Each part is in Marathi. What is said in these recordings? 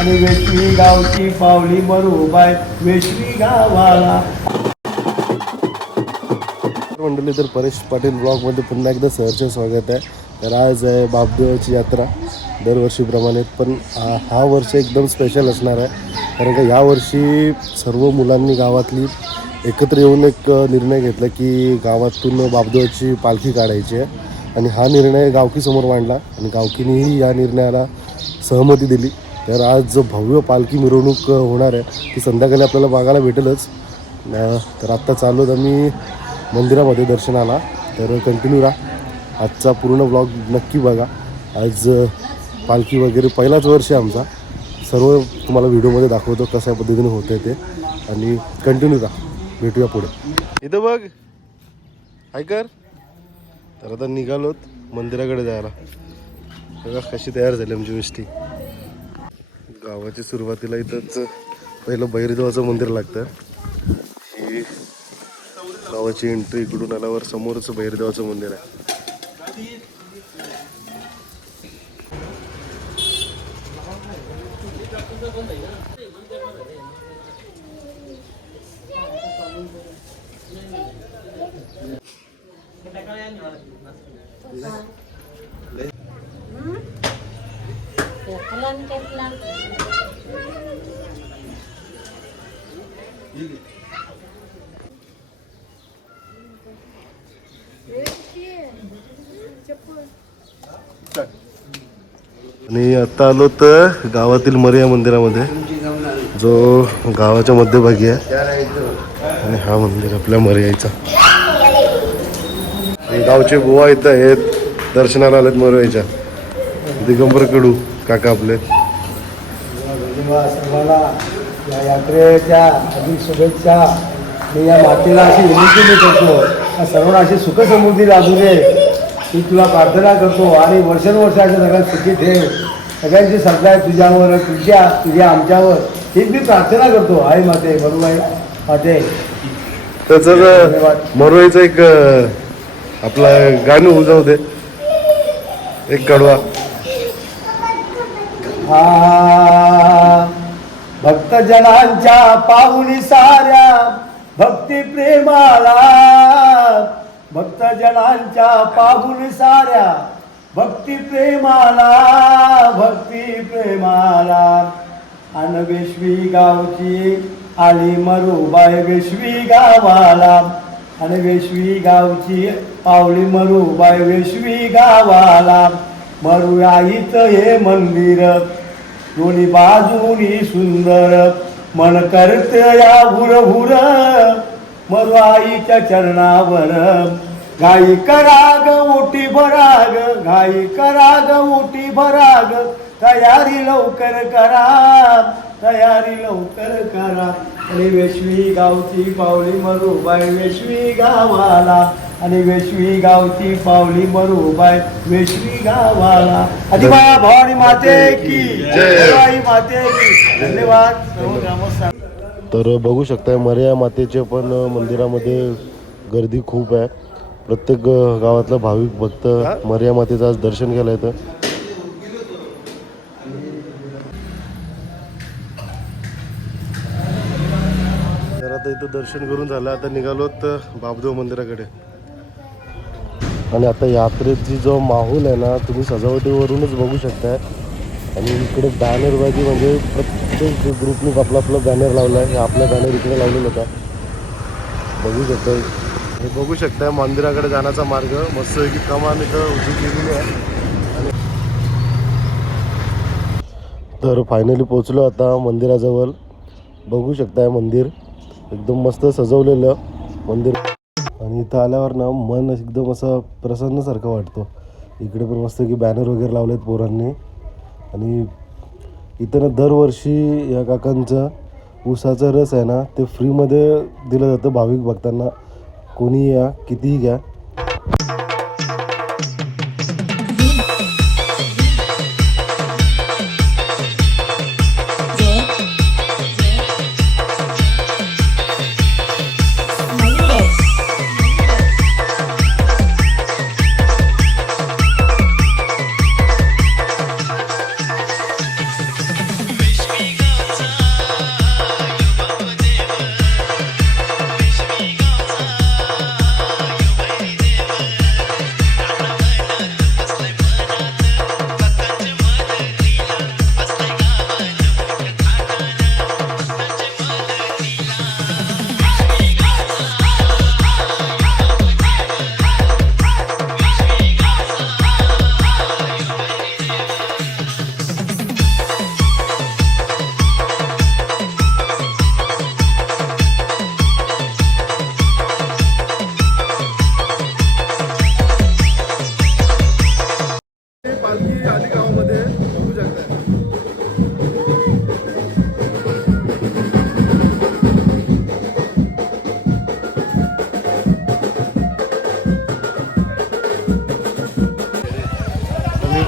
आणि वेशवी गावची पावली मरुबाई वेशवी गावाला. मंडळी, तर परेश पाटील ब्लॉगमध्ये पुन्हा एकदा सहर्ष स्वागत आहे. तर आज आहे बापदेवाची यात्रा दरवर्षीप्रमाणे, पण हा वर्ष एकदम स्पेशल असणार आहे. कारण का यावर्षी सर्व मुलांनी गावातली एकत्र येऊन एक निर्णय घेतला की गावातून बापदेवाची पालखी काढायची आहे. आणि हा निर्णय गावकीसमोर मांडला आणि गावकीनेही या निर्णयाला सहमती दिली. तर आज भव्य पालखी मिरवणूक होणार आहे, ती संध्याकाळी आपल्याला बघायला भेटेलच. तर आत्ता चालू आहेत आम्ही मंदिरामध्ये दर्शनाला. तर कंटिन्यू राहा, आजचा पूर्ण ब्लॉग नक्की बघा. आज पालखी वगैरे पहिलाच वर्ष आहे आमचा, सर्व तुम्हाला व्हिडिओमध्ये दाखवतो कशा पद्धतीने होतं आहे ते. आणि कंटिन्यू राहा, भेटूया पुढे. इथं बघ ऐकर. तर आता निघालोत मंदिराकडे जायला. बघा कशी तयार झाली आमची मिष्टी. गावाच्या सुरुवातीला इथंच पहिलं भैरदेवाचं मंदिर लागतं. ही गावाची एंट्री इकडून आल्यावर समोरच भैरदेवाचं मंदिर आहे. आणि आता आलो तर गावातील मरिया मंदिरामध्ये, जो गावाच्या मध्यभागी आहे. आणि हा मंदिर आपल्या मरियाचा. गावचे बुवा इथं आहेत, दर्शनाला आलेत मरियाच्या. दिगंबर कडू काका आपले. सर्वांना या यात्रेच्या अधिक शुभेच्छा. मी या मातेला अशी विनंती मी करतो, या सर्वांना अशी सुखसमृद्धी लाभू दे ही तुला प्रार्थना करतो. आणि वर्षानुवर्षाच्या सगळ्यात सुखी ठेव. सगळ्यांची श्रद्धा आहे तुझ्यावर, तुझ्या आमच्यावर, हीच मी प्रार्थना करतो. आई माते, मरुबाई माते. त्याच मरुबाईचं एक आपला गाणं उजव दे, एक कडवा. भक्तजनांच्या पाहुणी साऱ्या भक्ती प्रेमाला, भक्तजनांच्या पाहुणी साऱ्या भक्ती प्रेमाला, भक्ती प्रेमाला. अन वेशवी गावची आली मरुबाई वेशवी गावाला. आणि वेशवी गावची पावली मरुबाई वेशवी गावाला. मरुआईच हे मंदिर दोन्ही बाजूनी सुंदर, मन करते या भुरभुर मरुआईच्या चरणावर. घाई कराग ओटी भराग, घाई कराग ओटी भराग, तयारी लवकर करा, तयारी लवकर करा. आणि वेशवी गावची पावली मरुबाई वेशवी गावाला. आणि वेशवी गावची पावली मरुबाई वेशवी गावाला. आदिमाया भवानी माते की जय, माते की धन्यवाद. सर्व ग्रामस्थ. तर बघू शकताय मरिया मातेच्या पण मंदिरामध्ये गर्दी खूप आहे. प्रत्येक गावातला भाविक भक्त मरिया मातेचं आज दर्शन घ्यायला येतं. तर आता इथं दर्शन करून झालं, आता निघालोत बापदेव मंदिराकडे. आणि आता यात्रेची जो माहोल आहे ना, तुम्ही सजावटीवरूनच बघू शकताय. आणि इकडे बॅनरबाजी म्हणजे प्रत्येक ग्रुपने आपला आपला बॅनर लावला आहे. आपला बॅनर इकडे लावलेला होता, बघू शकताय. हे बघू शकताय मंदिराकडे जाण्याचा मार्ग मस्त की कमान इथं उभी केलेली आहे. तर फायनली पोचलो आता मंदिराजवळ. बघू शकताय मंदिर एकदम मस्त सजवलेलं मंदिर. आणि इथं आल्यावर ना मन एकदम असं प्रसन्नसारखं वाटतं. इकडे पण मस्त की बॅनर वगैरे लावलेत पोरांनी. आणि इथं ना दरवर्षी या काकांचं ऊसाचा रस आहे ना, ते फ्रीमध्ये दिलं जातं भाविक भक्तांना. कोणी या, कितीही घ्या.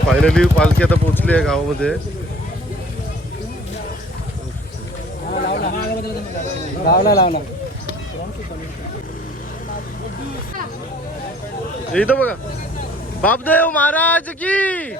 फायनली पालखी आता पोहोचली आहे गावामध्ये. इथं बघा, बापदेव महाराज की.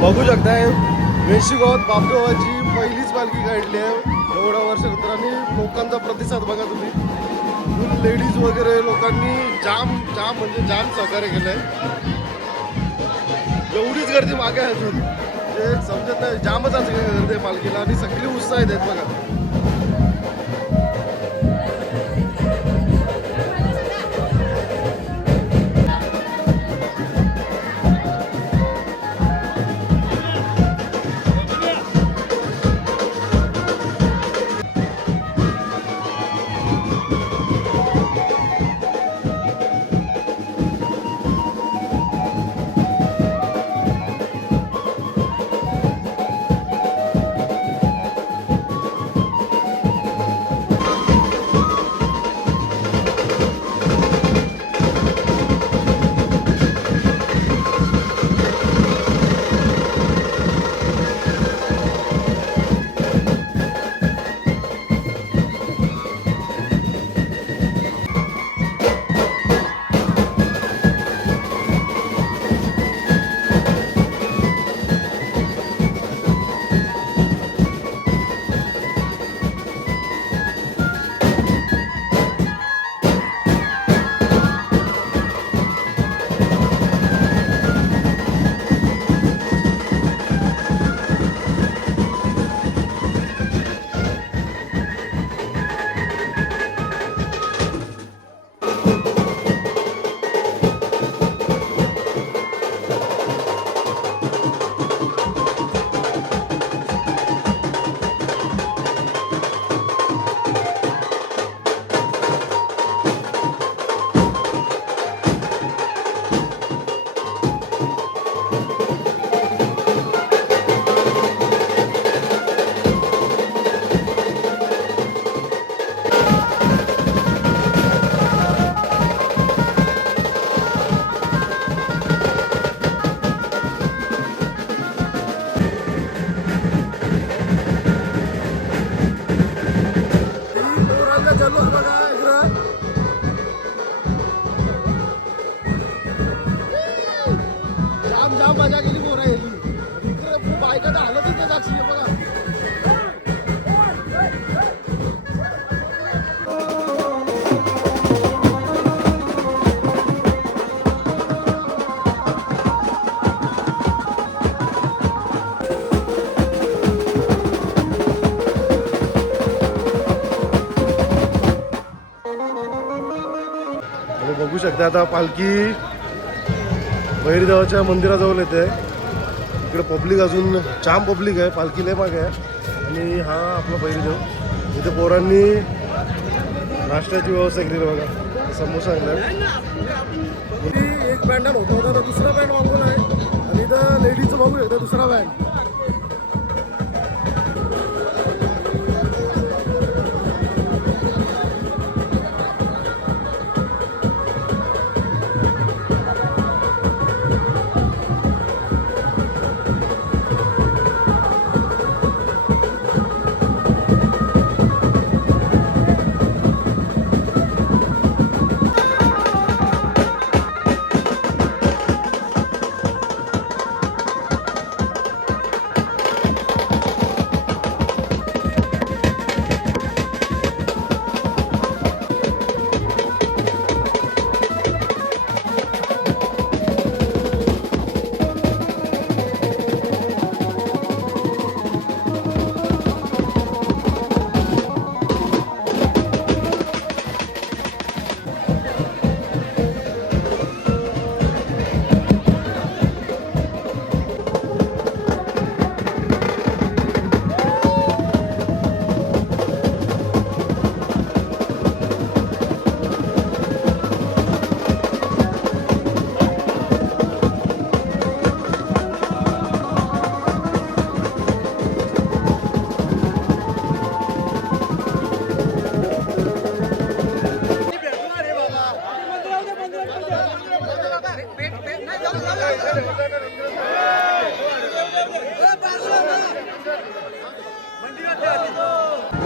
बघू शकताय वेशीगावात बापदेवाची पहिलीच पालखी काढली आहे एवढ्या वर्षानंतर आणि लोकांचा प्रतिसाद बघा तुम्ही. फुल लेडीज वगैरे लोकांनी जाम जाम म्हणजे जाम सहकार्य केलंय. एवढीच गर्दी मागे आहे अजून ते समजत नाही. जामच असं गर्दी आहे पालखीला आणि सगळी उत्साहित आहेत बघा. मजा केली पोरा इकडे बायका तर हालत इथे जायची बघा. बघू शकता आता पालखी भैरदेवाच्या मंदिराजवळ येते. इकडे पब्लिक अजून जाम पब्लिक आहे. पालखी लय मागे आहे आणि हा आपला भैरदेव. इथे पोरांनी नाश्त्याची व्यवस्था केली बघा. समोसा आणलाय. एक बँड होता तर दुसरा बँड मागवला आहे आणि इथं लेडीजचं बघू शकता दुसरा बँड.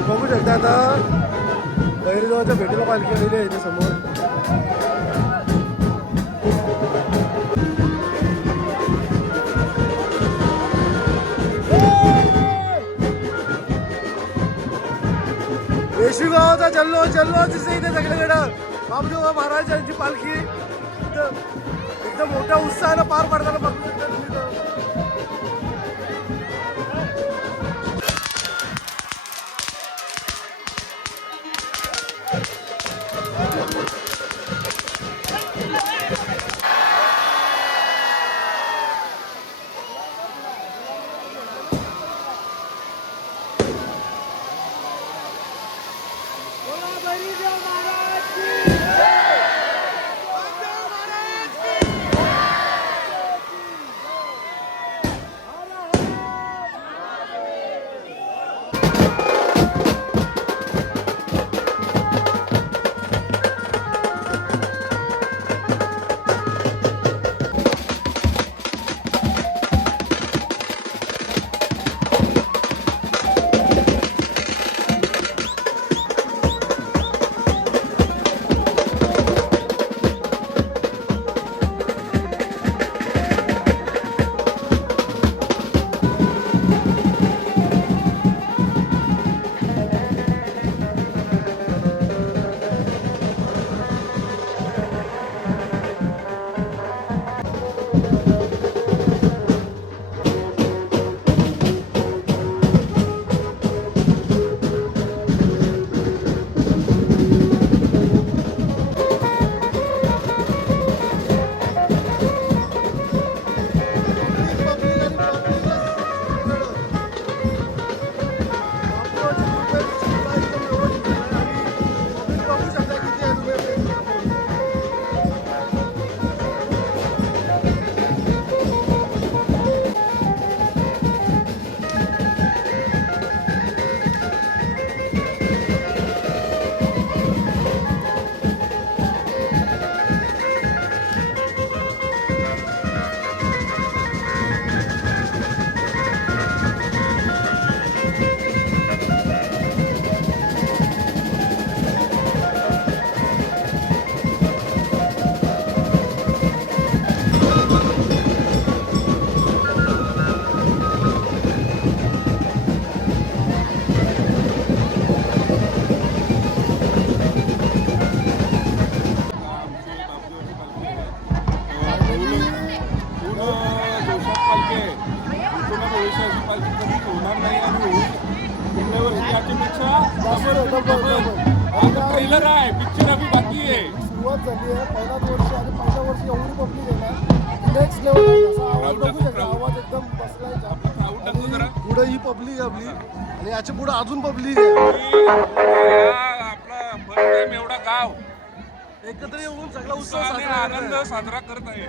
बघू शकता आता भैरदेवाच्या भेटीला पालखी आलेली आहे इथे समोर. गावाचा जल्लोष जल्लोष दिसते इथे सगळीकडं. बाबदेव महाराजांची पालखी एकदम मोठ्या उत्साहानं पार पडताना बघू शकता तुम्ही इथं. ट्रेलर आहे, पिक्चर अभी बाकी आहे. सुरुवात झाली आहे. पहिल्याच वर्षी आणि पहिल्या वर्षी एवढी पब्लिक आहे ना, नेक्स्ट लेवल. असा आवाज बघू शकता, आवाज एकदम बसलाय जाम. पुढे ही पब्लिक आहे आपली आणि याच्या पुढे अजून पब्लिक आहे. आपला फर्स्ट टाइम एवढा गाव एकत्र येऊन सगळा उत्सव उत्साहाने साजरा करत आनंद आहे. साजरा करत आहे.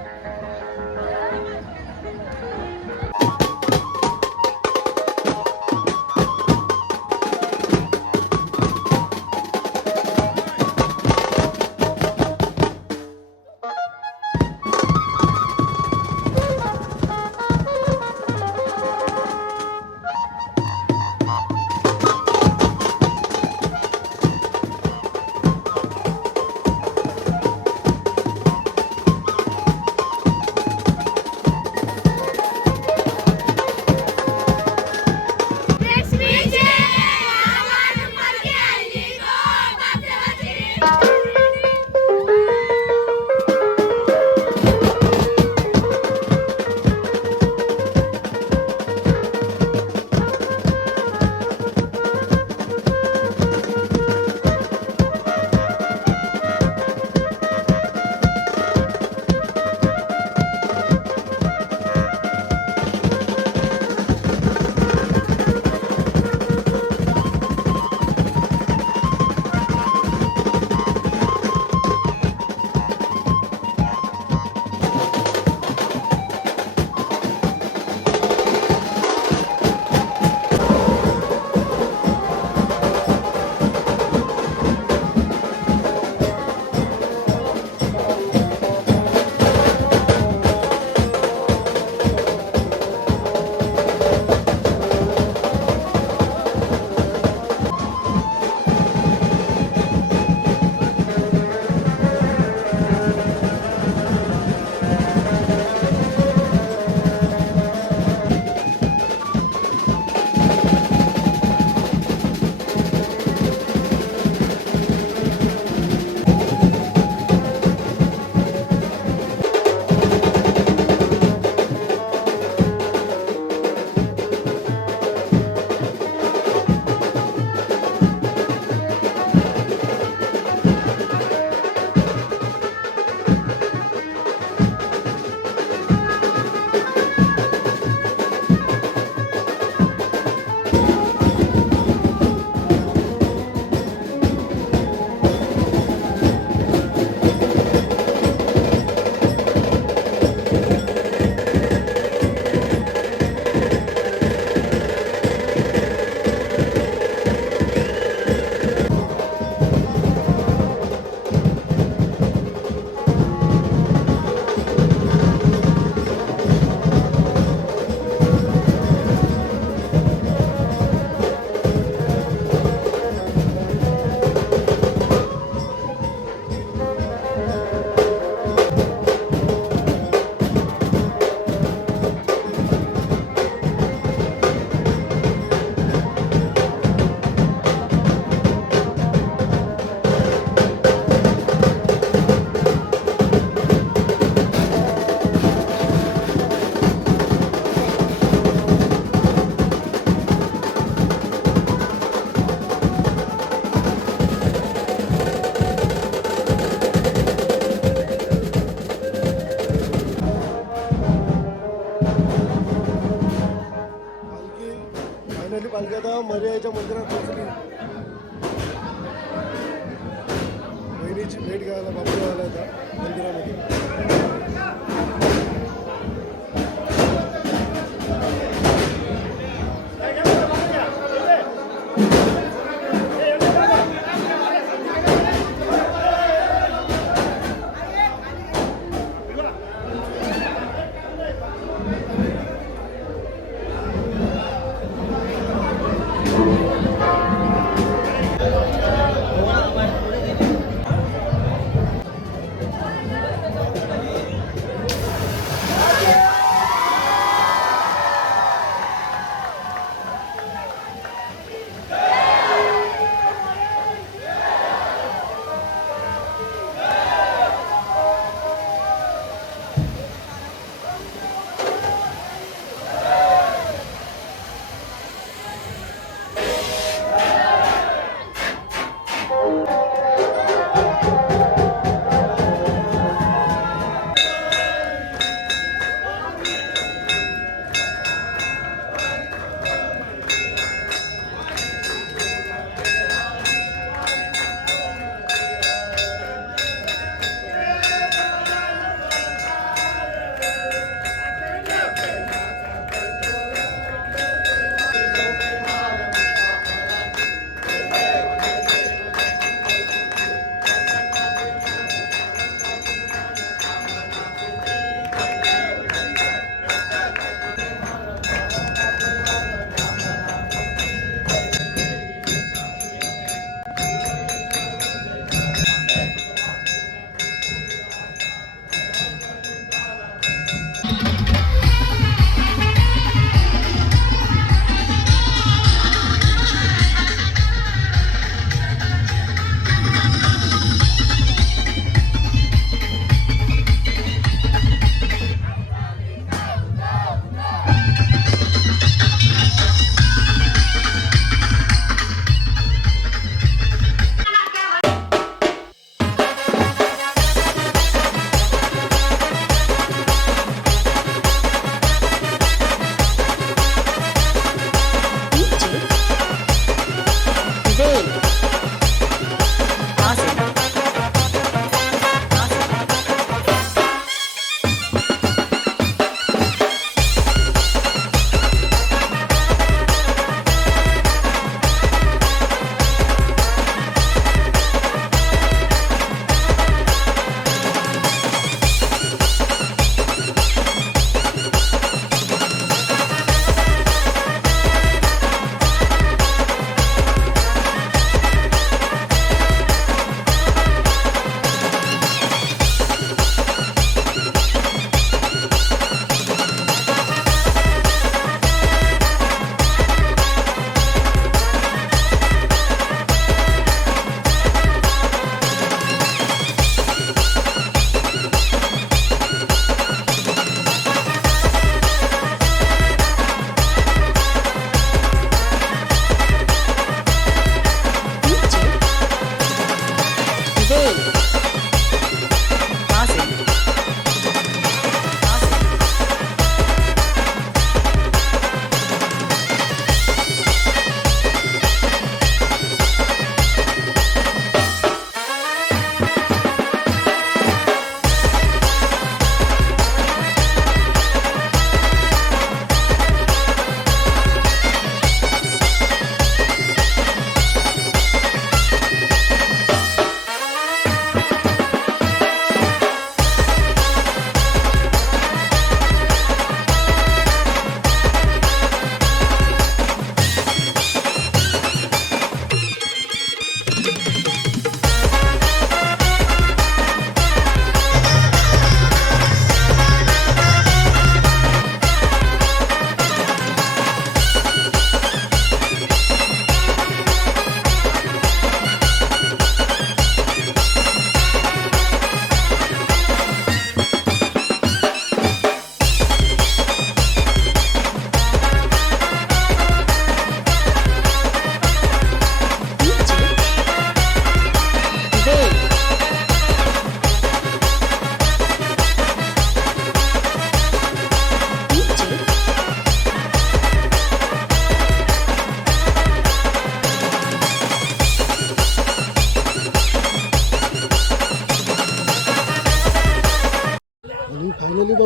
पालखी आता मर्याच्या मंदिरात पोहोचली. बहिणीची भेट घ्यायला बापू आला आता मंदिरामध्ये.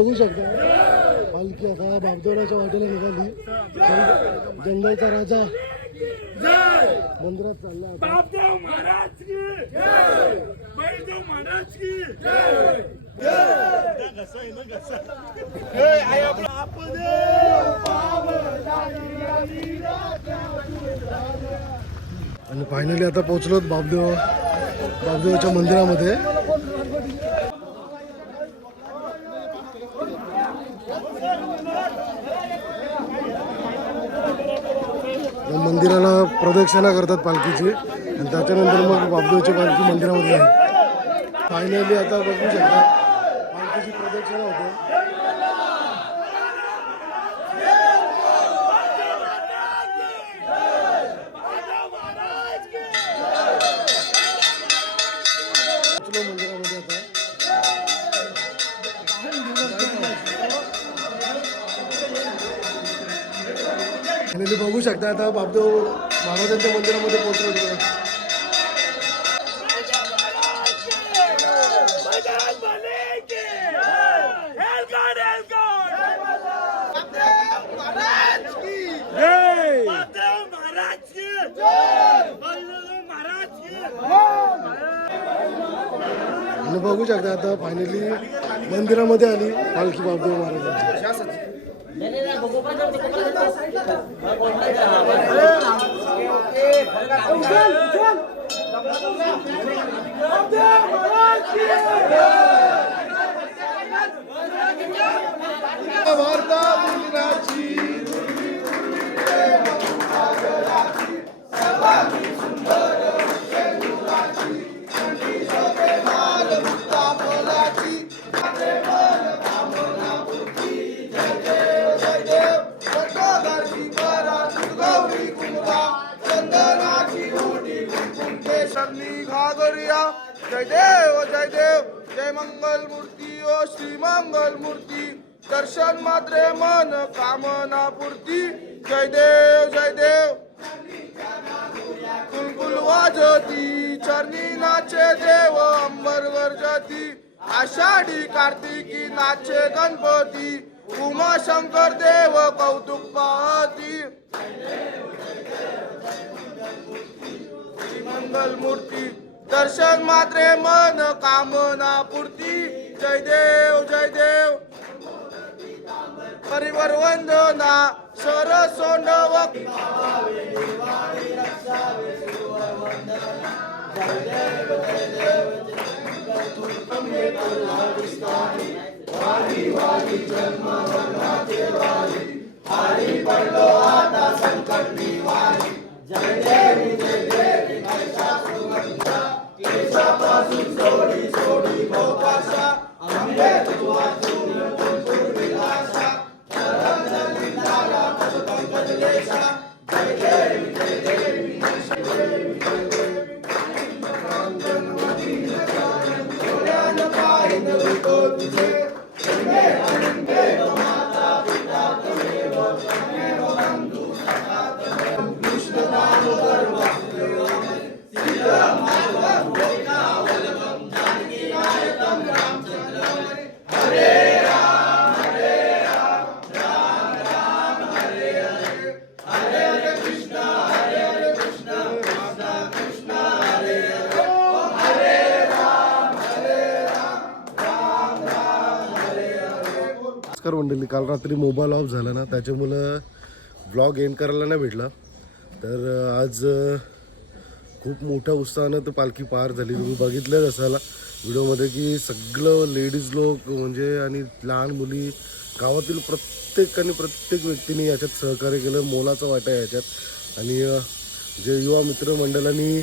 बघू शकता पालखी आता बापदेवराच्या वाटेला निघाली. जंगलचा राजा मंदिरात चालला आता. बापदेव महाराज की जय, बैलदेव महाराज की आणि फायनली आता पोहोचलो बापदेवाच्या मंदिरामध्ये. मंदिराला प्रदक्षिणा करतात पालखीची आणि त्याच्यानंतर मग बापदेवाची पालखी मंदिरामध्ये आहे. फायनली आता बघू शकता पालखीची प्रदक्षिणा होते. मंदिरामध्ये आता आणि बघू शकता आता बापदेव महाराजांच्या मंदिरामध्ये पोहोचलो. आणि बघू शकता आता फायनली मंदिरामध्ये आली पालखी बापदेव महाराजांची. जय देव जय देव जय मंगल मूर्ती ओ श्री मंगल मूर्ती दर्शन मात्रे मन कामना पूर्ती जय देव कुलकुल वाजती चरणी नाचे देव अंबर गरजती आषाढी कार्तिकी नाचे गणपती उमा शंकर देव कौतुक पाहती मंगल मूर्ती दर्शन मात्रे मन कामना पूर्ती जय देव परिवार वंदना सर सोंडव नमस्कार मंडळी. काल रात्री मोबाईल ऑफ झाला ना, त्याच्यामुळं व्लॉग एंड करायला नाही भेटला. तर आज खूप मोठ्या उत्साहानं तर पालखी पार झाली. तुम्ही बघितलंच असाल व्हिडिओमध्ये की सगळं लेडीज लोक म्हणजे आणि लहान मुली गावातील प्रत्येक व्यक्तीने याच्यात सहकार्य केलं. मोलाचा वाटा आहे याच्यात. आणि जे युवा मित्रमंडळांनी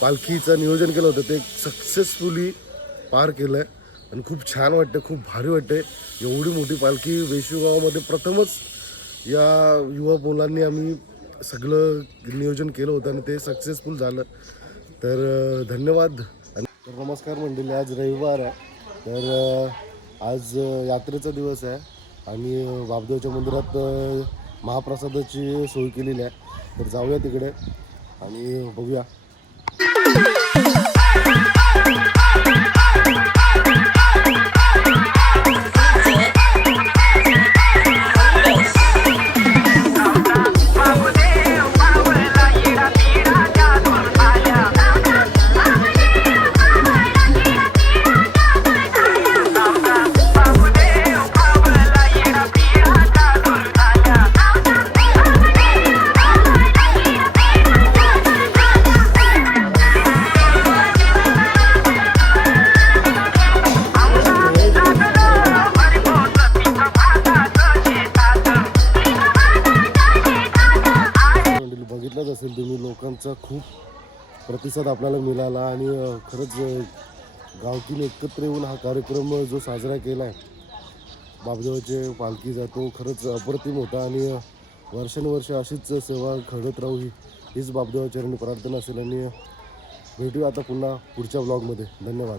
पालखीचं नियोजन केलं होतं ते सक्सेसफुली पार केलं आहे. आणि खूप छान वाटतं, खूप भारी वाटते. एवढी मोठी पालखी वेशीव गावामध्ये प्रथमच या युवा मुलांनी आम्ही सगळं नियोजन केलं होतं आणि ते सक्सेसफुल झालं. तर धन्यवाद. तर नमस्कार मंडळी. आज रविवार आहे. तर आज यात्रेचा दिवस आहे आणि बापदेवच्या मंदिरात महाप्रसादाची सोय केलेली आहे. तर जाऊया तिकडे आणि बघूया. लोकांचा खूप प्रतिसाद आपल्याला मिळाला आणि खरंच गावकीने एकत्र येऊन हा कार्यक्रम जो साजरा केला आहे बापदेवाचे पालखी जातो खरंच अप्रतिम होता आणि वर्षानुवर्ष अशीच सेवा घडत राहू हीच बापदेवाचरणी प्रार्थना असेल आणि भेटूया आता पुन्हा पुढच्या ब्लॉगमध्ये. धन्यवाद.